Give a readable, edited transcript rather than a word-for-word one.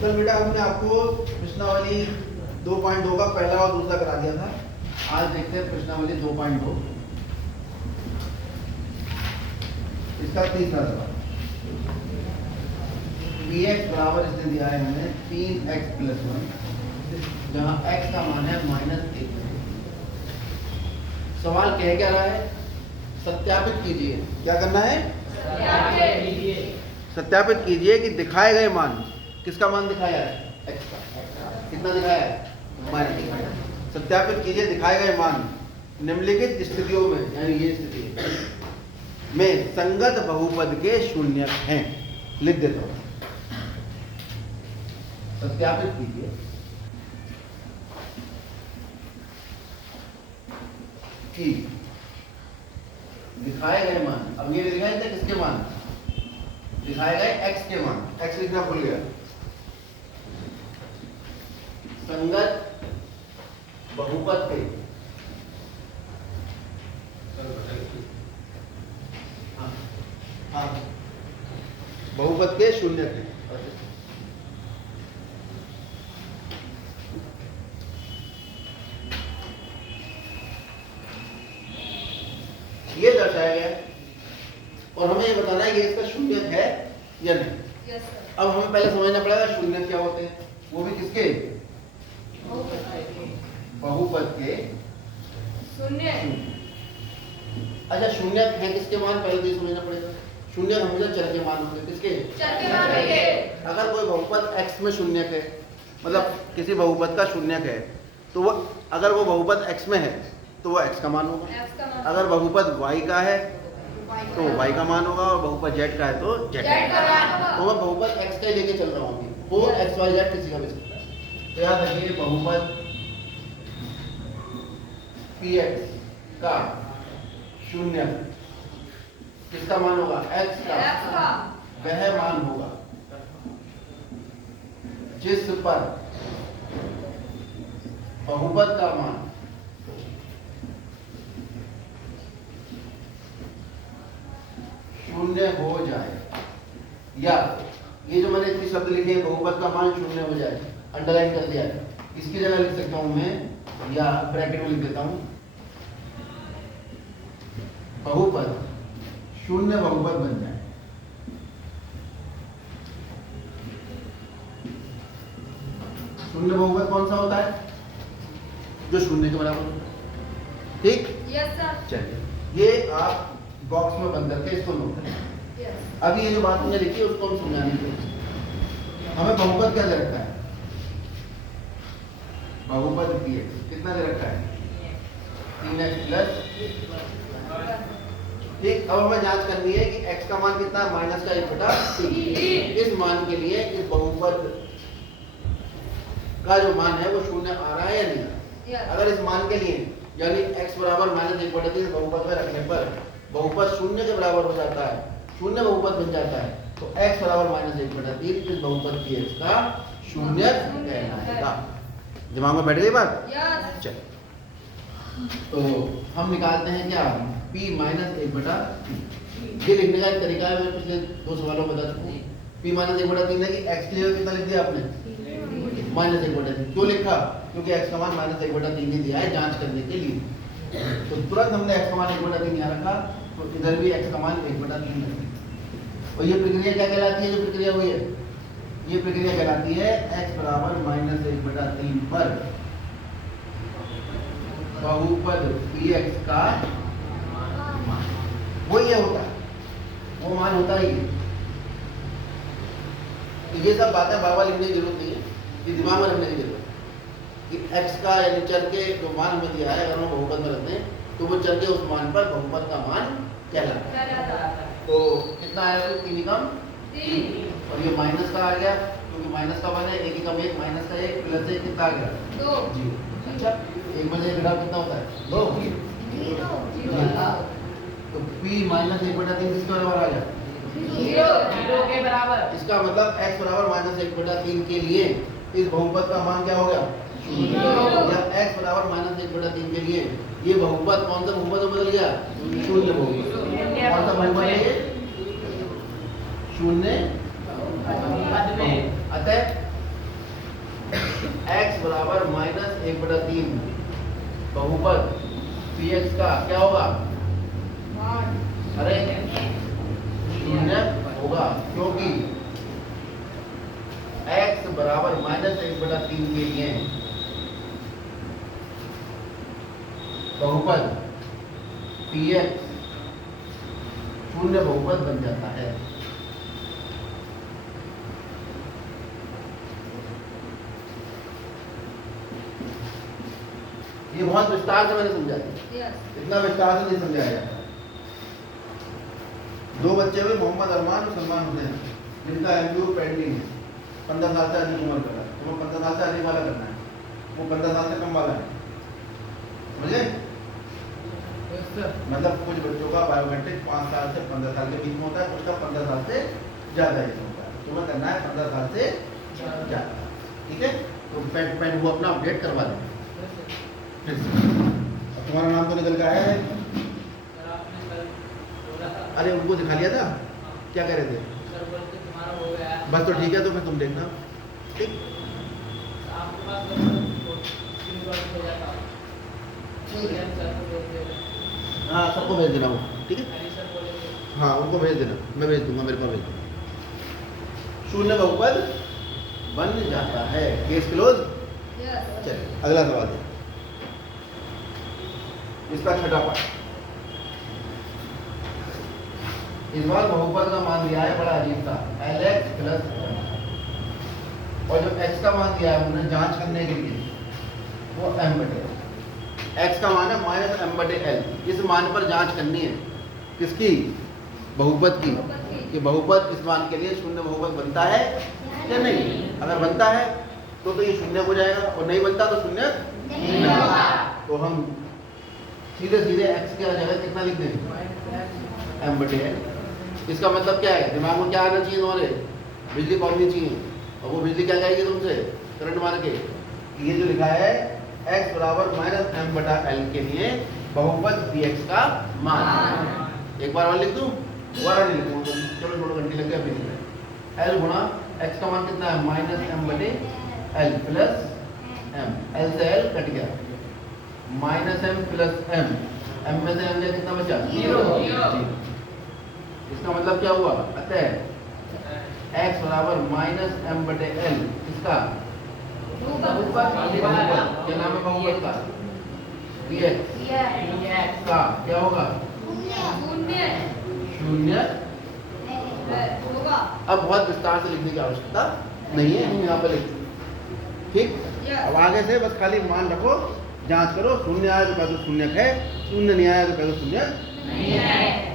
कल बेटा हमने आपको प्रश्नावली 2.2 का पहला और दूसरा करा दिया था। आज देखते हैं प्रश्नावली 2.2 इसका तीसरा सवाल। px बराबर इसने दिया है हमें 3x + 1 जहां x का मान है -1। सवाल कह क्या रहा है? सत्यापित कीजिए। क्या करना है? सत्यापित कीजिए कि दिखाए गए मान, किसका मान दिखाया है? x का। कितना दिखाया है? -1। सत्यापित कीजिए दिखाए गए मान निम्नलिखित स्थितियों में, यानी ये स्थिति में संगत बहुपद के शून्यक हैं। लिख देता हूं। सत्यापित कीजिए कि दिखाए गए मान, अब ये दिखाए थे किसके मान? दिखाए गए x के मान। x लिखना भूल गया। संगत बहुपद के बहुपद के शून्यक हैं। ये दर्शाया गया और हमें ये बताना है कि इसका शून्यक है या नहीं। Yes sir. अब हमें पहले समझना पड़ेगा शून्यक क्या होते हैं, वो भी किसके? बहुपद के शून्य। अच्छा, शून्यक है किसके मान? पहले तो ये समझना पड़ेगा। शून्यक हमेशा चर के मान होते हैं। किसके? चर के मान होंगे। अगर कोई बहुपद x में शून्यक है, मतलब किसी बहुपद का शून्यक है, तो वो अगर वो बहुपद x में है तो वो x का मान होगा। X का मान। अगर बहुपद y का है तो y का मान होगा, और बहुपद z का है तो z Z का मान होगा। तो मैं बहुपद x का ही लेके चल रहा हूँ अभी। वो x y z किसी का भी सकता है। तो याद रखिए बहुपद px का शून्यक किसका मान होगा? x का। X का। वह मान होगा जिस पर बहुपद का मान शून्य हो जाए, या ये जो मैंने इतनी शब्द लिखे हैं बहुपद का मान शून्य हो जाए, अंडरलाइन कर दिया है, इसकी जगह लिख सकता हूं मैं, या ब्रैकेट में लिख देता हूं, बहुपद शून्य बहुपद बन जाए। शून्य बहुपद कौन सा होता है? जो शून्य के बराबर होता है। ठीक? Yes sir. चलिए ये आप बॉक्स में बंद करके इसको नोट करें। यस। अभी ये जो बात हमने लिखी है उसको हम समझाने की कोशिश करें। हमें बहुपद क्या दे रखा है? बहुपद px कितना दे रखा है? 3x + ठीक। अब हमें जांच करनी है कि x का मान कितना है? -1/3। इस मान के लिए इस बहुपद का जो मान है वो शून्य आ रहा है या नहीं? यस। अगर इस मान के लिए यानी x बराबर -1/3 बहुपद में रखने पर बहुपद शून्य के बराबर हो जाता है, शून्य बहुपद बन जाता है, तो x बराबर -1/3 इस बहुपद px का शून्यक कहलाएगा। दिमाग में बैठ गई बात? यस। चलो तो हम निकालते हैं क्या? p -1/3। ये लिखने का एक तरीका है, मैं पिछले 2 सवालों में बता चुका हूँ। p -1/3 है कि x के लिए कितना लिख दिया आपने? -1/3। क्यों लिखा? क्योंकि x का मान -1/3 ही दिया है जांच करने के लिए। तो तुरंत हमने x का मान 1/3 यहाँ रखा, तो इधर भी x का मान 1/3 रखा। और ये प्रक्रिया क्या कहलाती है? जो प्रक्रिया हुई है, ये प्रक्रिया कहलाती है x बराबर -1/3 पर बहुपद px का मान। वो ये होता है, वो मान होता ही है। तो ये सब बातें बार बार लिखने की जरूरत नहीं है, ये दिमाग में रखने की जरूरत है कि x का यानी चर के जो मान हमें दिया है, अगर हम बहुपद में रखते हैं तो वो चर के उस मान पर बहुपद का मान कहलाता है। तो कितना आया? 3 कम 3, और ये माइनस का आ गया क्योंकि माइनस का वन है, 1 कम 1 माइनस का 1 प्लस 1 कितना आ गया? 2। 0। अच्छा, 1 में से 1 घटाओ कितना होता है? 2। तो p -1/3 किसके बराबर आ गया? 0 के बराबर। इसका मतलब x बराबर -1/3 के लिए इस बहुपद का मान क्या हो गया? या x बराबर -1/3 के लिए ये बहुपद कौन सा बहुपद में बदल गया? शून्य बहुपद। कौन सा बहुपद है ये? शून्य। अतः px शून्य बहुपद बन जाता है। ये बहुत विस्तार से मैंने समझाया, इतना विस्तार से नहीं समझाया जाता। दो बच्चे हुए, मोहम्मद अरमान और सलमान हुसैन, जिनका एमबीए पेंडिंग है, 15 साल से अधिक उम्र का है। तुम्हें 15 साल से अधिक वाला करना है, वो 15 साल से कम वाला है, समझे? मतलब कुछ बच्चों का बायोमेट्रिक 5 साल से 15 साल के बीच में होता है, कुछ का 15 साल से ज़्यादा ही होता है। तुम्हें करना है 15 साल से ज़्यादा, ठीक है? तो पेन वो अपना अपडेट करवा दें फिर से। अब तुम्हारा नाम तो निकल के आया है। अरे उनको दिखा लिया था, क्या कह रहे थे? बस तो ठीक है, तो फिर तुम देखना, ठीक? हाँ सबको भेज देना वो, ठीक है? हाँ उनको भेज देना, मैं भेज दूंगा, मेरे पास भेज दूंगा। शून्य बहुपद बन जाता है, केस क्लोज। चलिए अगला सवाल है, इसका छठा पार्ट। इस बार बहुपद का मान दिया है, बड़ा अजीब था, Lx प्लस, और जो x का मान दिया है उन्हें जांच करने के लिए वो m बटे, x का मान है माइनस m बटे l। इस मान पर जांच करनी है, किसकी? बहुपद की, कि बहुपद इस मान के लिए शून्य बहुपद बनता है या नहीं। अगर बनता है तो ये शून्य हो जाएगा, और नहीं बनता तो शून्य नहीं होगा। तो हम सीधे सीधे x की जगह कितना लिख देंगे? m बटे l। इसका मतलब क्या है? दिमाग में क्या आना चाहिए तुम्हारे? बिजली कौन चाहिए, और वो बिजली क्या कहेगी तुमसे? करंट मार के। ये जो लिखा है x बराबर माइनस m बटा l के लिए बहुपद dx का मान। एक बार और लिख दूं, दोबारा नहीं लिखूंगा, चलो थोड़ा घंटे लग गया, फिर लिख रहे हैं। l गुणा x का मान कितना है? माइनस m बटे l प्लस m, l से l कट गया, minus m plus m, m में से m गया, कितना बचा? 0। इसका मतलब क्या हुआ? अतः x बराबर माइनस m बटे l, किसका? क्या नाम है बहुपद का? dx का क्या होगा? शून्य। अब बहुत विस्तार से लिखने की आवश्यकता नहीं है, हम यहाँ पर लिख, ठीक? अब आगे से बस खाली मान रखो, जांच करो, शून्य आया तो कह दो शून्य है, शून्य नहीं आया तो कह दो शून्य नहीं है।